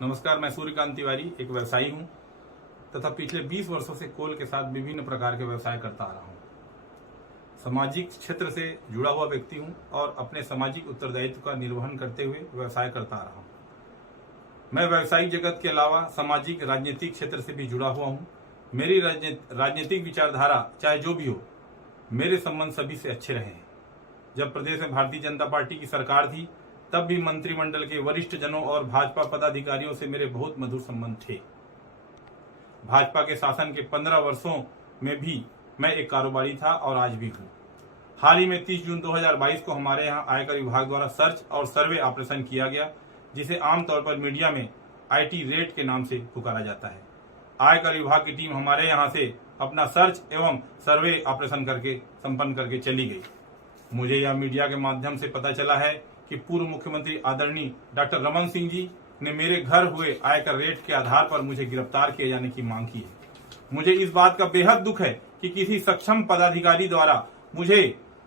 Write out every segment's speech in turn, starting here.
नमस्कार, मैं सूर्यकांत तिवारी एक व्यवसायी हूं तथा पिछले 20 वर्षों से कोल के साथ विभिन्न प्रकार के व्यवसाय करता आ रहा हूं। सामाजिक क्षेत्र से जुड़ा हुआ व्यक्ति हूं और अपने सामाजिक उत्तरदायित्व का निर्वहन करते हुए व्यवसाय करता आ रहा हूं। मैं व्यवसायिक जगत के अलावा सामाजिक राजनीतिक क्षेत्र से भी जुड़ा हुआ हूं। मेरी राजनीतिक विचारधारा चाहे जो भी हो, मेरे संबंध सभी से अच्छे रहे हैं। जब प्रदेश में भारतीय जनता पार्टी की सरकार थी तब भी मंत्रिमंडल के वरिष्ठ जनों और भाजपा पदाधिकारियों से मेरे बहुत मधुर संबंध थे। भाजपा के शासन के 15 वर्षों में भी मैं एक कारोबारी था और आज भी हूं। हाल ही में 30 जून 2022 को हमारे यहां आयकर विभाग द्वारा सर्च और सर्वे ऑपरेशन किया गया, जिसे आमतौर पर मीडिया में IT रेड के नाम से पुकारा जाता है। आयकर विभाग की टीम हमारे यहां से अपना सर्च एवं सर्वे ऑपरेशन संपन्न करके चली गई। मुझे यह मीडिया के माध्यम से पता चला है कि पूर्व मुख्यमंत्री आदरणीय डॉक्टर रमन सिंह जी ने मेरे घर हुए आयकर रेड के आधार पर मुझे गिरफ्तार किए जाने की मांग की है। मुझे इस बात का बेहद दुख है कि किसी सक्षम पदाधिकारी द्वारा मुझे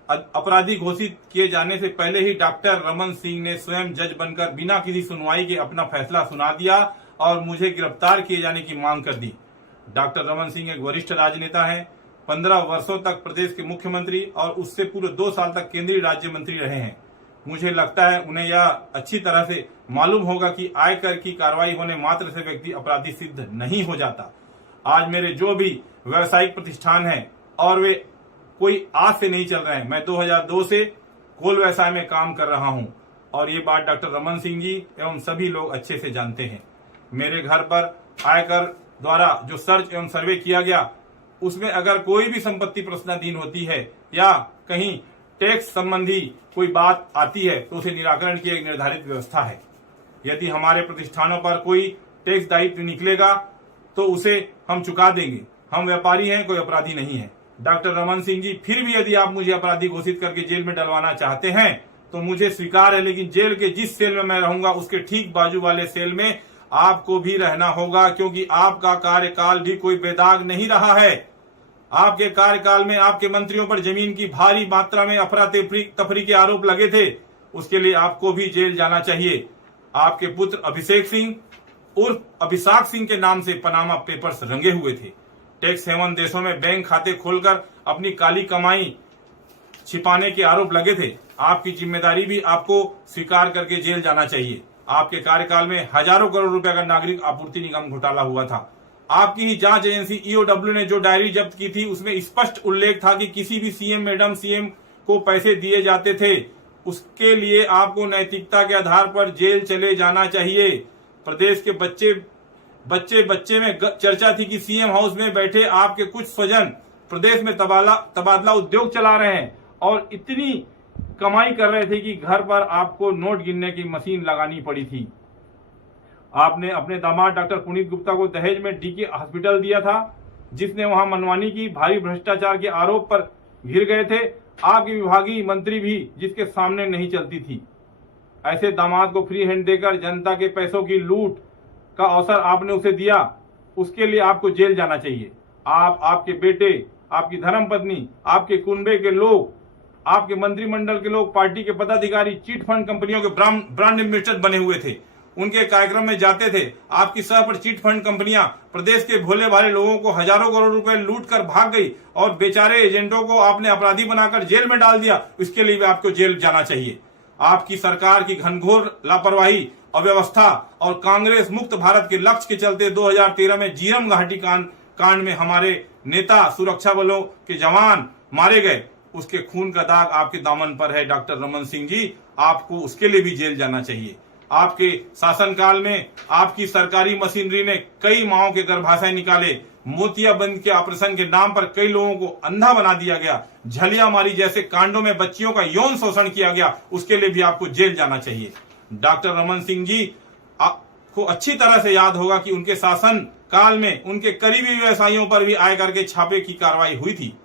अपराधी घोषित किए जाने से पहले ही डॉक्टर रमन सिंह ने स्वयं जज बनकर बिना किसी सुनवाई के अपना फैसला सुना दिया और मुझे गिरफ्तार किए जाने की मांग कर दी। डॉक्टर रमन सिंह एक वरिष्ठ राजनेता है। 15 वर्षों तक प्रदेश के मुख्यमंत्री और उससे पूरे 2 साल तक केंद्रीय राज्य मंत्री रहे हैं। मुझे लगता है उन्हें यह अच्छी तरह से मालूम होगा कि आयकर की कार्रवाई होने मात्र से व्यक्ति अपराधी सिद्ध नहीं हो जाता। आज मेरे जो भी व्यावसायिक प्रतिष्ठान हैं और वे कोई आज से नहीं चल रहे हैं। मैं 2002 से कोल व्यवसाय में काम कर रहा हूं और ये बात डॉक्टर रमन सिंह जी एवं सभी लोग अच्छे से जानते हैं। मेरे घर पर आयकर द्वारा जो सर्च एवं सर्वे किया गया, उसमें अगर कोई भी संपत्ति प्रश्नाधीन होती है या कहीं टैक्स संबंधी कोई बात आती है तो उसे निराकरण की एक निर्धारित व्यवस्था है। यदि हमारे प्रतिष्ठानों पर कोई टैक्स दायित्व निकलेगा तो उसे हम चुका देंगे। हम व्यापारी हैं, कोई अपराधी नहीं है। डॉक्टर रमन सिंह जी, फिर भी यदि आप मुझे अपराधी घोषित करके जेल में डलवाना चाहते हैं तो मुझे स्वीकार है, लेकिन जेल के जिस सेल में मैं रहूंगा उसके ठीक बाजू वाले सेल में आपको भी रहना होगा, क्योंकि आपका कार्यकाल भी कोई बेदाग नहीं रहा है। आपके कार्यकाल में आपके मंत्रियों पर जमीन की भारी मात्रा में अफरा तफरी के आरोप लगे थे। उसके लिए आपको भी जेल जाना चाहिए। आपके पुत्र अभिषेक सिंह उर्फ अभिषाक सिंह के नाम से पनामा पेपर्स रंगे हुए थे। टैक्स हेवन देशों में बैंक खाते खोलकर अपनी काली कमाई छिपाने के आरोप लगे थे। आपकी जिम्मेदारी भी आपको स्वीकार करके जेल जाना चाहिए। आपके कार्यकाल में हजारों करोड़ रुपए का नागरिक आपूर्ति निगम घोटाला हुआ था। आपकी ही जांच एजेंसी EOW ने जो डायरी जब्त की थी उसमें स्पष्ट उल्लेख था कि किसी भी सीएम को पैसे दिए जाते थे, उसके लिए आपको नैतिकता के आधार पर जेल चले जाना चाहिए। प्रदेश के बच्चे में चर्चा थी कि सीएम हाउस में बैठे आपके कुछ स्वजन प्रदेश में तबादला उद्योग चला रहे हैं और इतनी कमाई कर रहे थे कि घर पर आपको नोट गिनने की मशीन लगानी पड़ी थी। आपने अपने दामाद डॉक्टर पुनीत गुप्ता को दहेज में DK हॉस्पिटल दिया था, जिसने वहां मनमानी की, भारी भ्रष्टाचार के आरोप पर घिर गए थे। आपकी विभागीय मंत्री भी जिसके सामने नहीं चलती थी। ऐसे दामाद को फ्री हैंड देकर जनता के पैसों की लूट का अवसर आपने उसे दिया, उसके लिए आपको जेल जाना चाहिए। आप, आपके बेटे, आपकी धर्मपत्नी, आपके कुनबे के लोग, आपके मंत्रिमंडल के लोग, पार्टी के पदाधिकारी चिट फंड कंपनियों के ब्रांड एम्बेसडर बने हुए थे। उनके कार्यक्रम में जाते थे। आपकी सह पर चिट फंड कंपनियां प्रदेश के भोले भाले लोगों को हजारों करोड़ रुपए लूट कर भाग गई और बेचारे एजेंटों को आपने अपराधी बनाकर जेल में डाल दिया। इसके लिए भी आपको जेल जाना चाहिए। आपकी सरकार की घनघोर लापरवाही, अव्यवस्था और कांग्रेस मुक्त भारत के लक्ष्य के चलते 2013 में जीरम घाटी कांड में हमारे नेता, सुरक्षा बलों के जवान मारे गए। उसके खून का दाग आपके दामन पर है डॉक्टर रमन सिंह जी, आपको उसके लिए भी जेल जाना चाहिए। आपके शासनकाल में आपकी सरकारी मशीनरी ने कई माओं के गर्भाशय निकाले। मोतियाबंद के ऑपरेशन के नाम पर कई लोगों को अंधा बना दिया गया। झलियामारी जैसे कांडों में बच्चियों का यौन शोषण किया गया, उसके लिए भी आपको जेल जाना चाहिए। डॉक्टर रमन सिंह जी को अच्छी तरह से याद होगा कि उनके शासन काल में उनके करीबी व्यवसायियों पर भी आयकर के छापे की कार्रवाई हुई थी।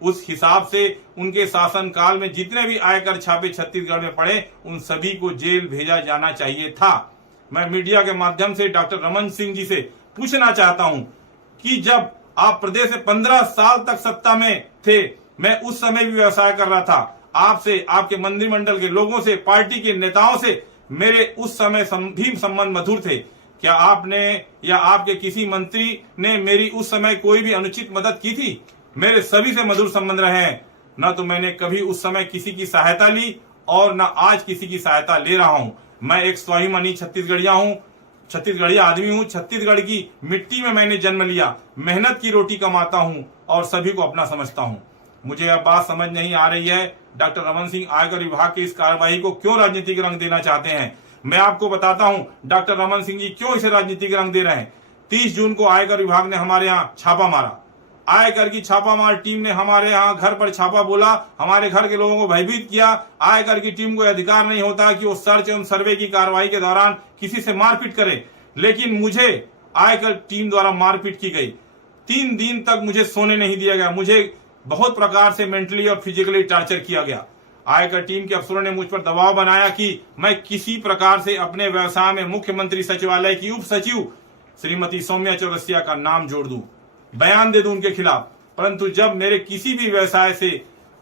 उस हिसाब से उनके शासन काल में जितने भी आयकर छापे छत्तीसगढ़ में पड़े, उन सभी को जेल भेजा जाना चाहिए था। मैं मीडिया के माध्यम से डॉक्टर रमन सिंह जी से पूछना चाहता हूं कि जब आप प्रदेश में 15 साल तक सत्ता में थे, मैं उस समय भी व्यवसाय कर रहा था। आपसे, आपके मंत्रिमंडल के लोगों से, पार्टी के नेताओं से मेरे उस समय भी संबंध मधुर थे। क्या आपने या आपके किसी मंत्री ने मेरी उस समय कोई भी अनुचित मदद की थी? मेरे सभी से मधुर संबंध रहे हैं। न तो मैंने कभी उस समय किसी की सहायता ली और न आज किसी की सहायता ले रहा हूं। मैं एक स्वाभिमानी छत्तीसगढ़िया आदमी हूं। छत्तीसगढ़ की मिट्टी में मैंने जन्म लिया, मेहनत की रोटी कमाता हूं और सभी को अपना समझता हूं। मुझे अब बात समझ नहीं आ रही है, डॉक्टर रमन सिंह आयकर विभाग की इस कार्रवाई को क्यों राजनीतिक रंग देना चाहते हैं। मैं आपको बताता हूं डॉक्टर रमन सिंह जी क्यों इसे राजनीतिक रंग दे रहे हैं। 30 जून को आयकर विभाग ने हमारे यहाँ छापा मारा। आयकर की छापामार टीम ने हमारे यहाँ घर पर छापा बोला, हमारे घर के लोगों को भयभीत किया। आयकर की टीम को अधिकार नहीं होता कि वो सर्च एवं सर्वे की कार्रवाई के दौरान किसी से मारपीट करे, लेकिन मुझे आयकर टीम द्वारा मारपीट की गई। 3 दिन तक मुझे सोने नहीं दिया गया। मुझे बहुत प्रकार से मेंटली और फिजिकली टॉर्चर किया गया। आयकर टीम के अफसरों ने मुझ पर दबाव बनाया कि मैं किसी प्रकार से अपने व्यवसाय में मुख्यमंत्री सचिवालय की उप सचिव श्रीमती सौम्या चौरसिया का नाम जोड़ दूं, बयान दे दूं उनके खिलाफ। परंतु जब मेरे किसी भी व्यवसाय से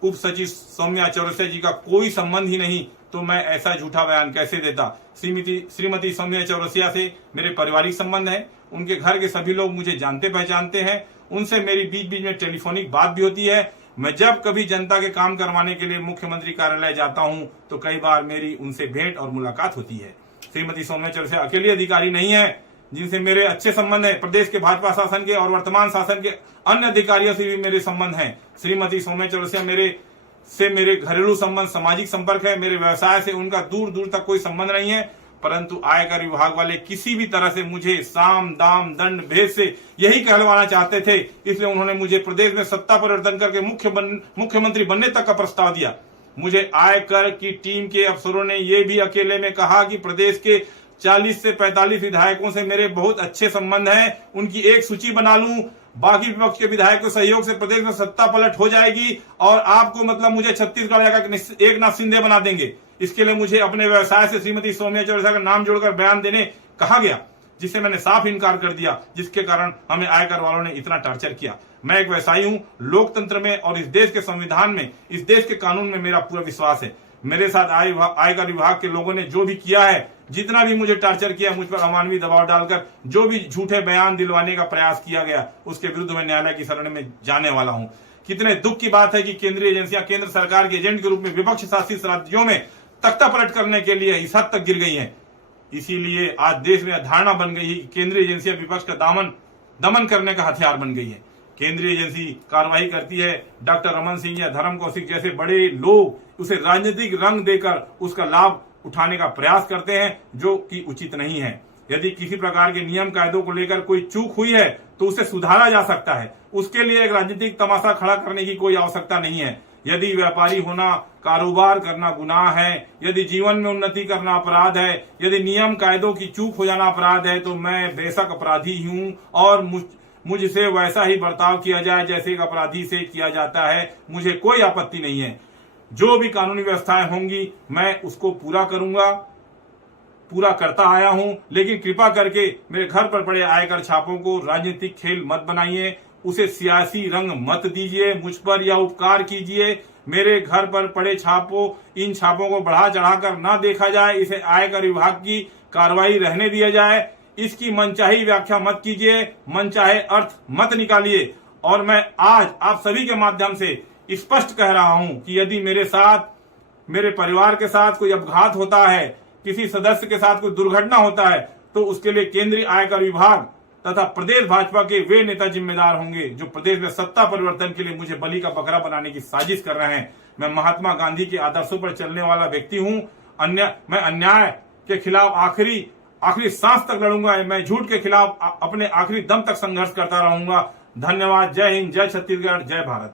उप सचिव सौम्या चौरसिया जी का कोई संबंध ही नहीं, तो मैं ऐसा झूठा बयान कैसे देता। श्रीमती सौम्या चौरसिया से मेरे पारिवारिक संबंध है। उनके घर के सभी लोग मुझे जानते पहचानते हैं। उनसे मेरी बीच बीच में टेलीफोनिक बात भी होती है। मैं जब कभी जनता के काम करवाने के लिए मुख्यमंत्री कार्यालय जाता हूं तो कई बार मेरी उनसे भेंट और मुलाकात होती है। श्रीमती सौम्या चौरसिया अकेली अधिकारी नहीं है जिनसे मेरे अच्छे संबंध है। प्रदेश के भाजपा शासन के और वर्तमान शासन के अन्य अधिकारियों से भी मेरे संबंध हैं। श्रीमती सौम्या चौरसिया मेरे घरेलू संबंध, सामाजिक संपर्क है। मेरे व्यवसाय से उनका दूर दूर तक कोई संबंध नहीं है। परंतु आयकर विभाग वाले किसी भी तरह से मुझे साम दाम दंड भेद से यही कहलवाना चाहते थे। इसलिए उन्होंने मुझे प्रदेश में सत्ता परिवर्तन करके मुख्यमंत्री बनने तक का प्रस्ताव दिया। मुझे आयकर की टीम के अफसरों ने यह भी अकेले में कहा कि प्रदेश के 40 से 45 विधायकों से मेरे बहुत अच्छे संबंध हैं, उनकी एक सूची बना लूं, बाकी विपक्ष के विधायक के सहयोग से प्रदेश में सत्ता पलट हो जाएगी और आपको मतलब मुझे छत्तीसगढ़ का एक नाथ शिंदे बना देंगे। इसके लिए मुझे अपने व्यवसाय से श्रीमती सौम्या चौरसिया का नाम जोड़कर बयान देने कहा गया, जिससे मैंने साफ इनकार कर दिया, जिसके कारण हमें आयकर वालों ने इतना टॉर्चर किया। मैं एक व्यवसायी हूं। लोकतंत्र में और इस देश के संविधान में, इस देश के कानून में मेरा पूरा विश्वास है। मेरे साथ आयकर विभाग के लोगों ने जो भी किया है, जितना भी मुझे टॉर्चर किया, मुझ पर अमानवीय दबाव डालकर जो भी झूठे बयान दिलवाने का प्रयास किया गया, उसके विरुद्ध मैं न्यायालय की शरण में जाने वाला हूं। कितने दुख की बात है कि केंद्रीय एजेंसियां केंद्र सरकार के एजेंट के रूप में विपक्ष शासित राज्यों में तख्ता पलट करने के लिए इस हद तक गिर गई हैं। इसीलिए आज देश में धारणा बन गई है कि केंद्रीय एजेंसियां विपक्ष का दमन करने का हथियार बन गई है। केंद्रीय एजेंसी कार्रवाई करती है, डॉक्टर रमन सिंह या धर्म कौशिक जैसे बड़े लोग उसे राजनीतिक रंग देकर उसका लाभ उठाने का प्रयास करते हैं, जो कि उचित नहीं है। यदि किसी प्रकार के नियम कायदों को लेकर कोई चूक हुई है तो उसे सुधारा जा सकता है। उसके लिए एक राजनीतिक तमाशा खड़ा करने की कोई आवश्यकता नहीं है। यदि व्यापारी होना, कारोबार करना गुनाह है, यदि जीवन में उन्नति करना अपराध है, यदि नियम कायदों की चूक हो जाना अपराध है, तो मैं बेशक अपराधी हूं और मुझसे वैसा ही बर्ताव किया जाए जैसे एक अपराधी से किया जाता है। मुझे कोई आपत्ति नहीं है। जो भी कानूनी व्यवस्थाएं होंगी मैं उसको पूरा करूंगा, पूरा करता आया हूं। लेकिन कृपा करके मेरे घर पर पड़े आयकर छापों को राजनीतिक खेल मत बनाइए, उसे सियासी रंग मत दीजिए मुझ पर, या उपकार कीजिए। मेरे घर पर पड़े इन छापों को बढ़ा चढ़ाकर ना देखा जाए। इसे आयकर विभाग की कार्रवाई रहने दिया जाए। इसकी मनचाही व्याख्या मत कीजिए, मनचाहे अर्थ मत निकालिए। और मैं आज आप सभी के माध्यम से स्पष्ट कह रहा हूं कि यदि मेरे साथ, मेरे परिवार के साथ कोई अपघात होता है, किसी सदस्य के साथ कोई दुर्घटना होता है, तो उसके लिए केंद्रीय आयकर विभाग तथा प्रदेश भाजपा के वे नेता जिम्मेदार होंगे जो प्रदेश में सत्ता परिवर्तन के लिए मुझे बलि का बकरा बनाने की साजिश कर रहे हैं। मैं महात्मा गांधी के आदर्शों पर चलने वाला व्यक्ति हूं। मैं अन्याय के खिलाफ आखिरी सांस तक लड़ूंगा। मैं झूठ के खिलाफ अपने आखिरी दम तक संघर्ष करता रहूंगा। धन्यवाद। जय हिंद, जय छत्तीसगढ़, जय भारत।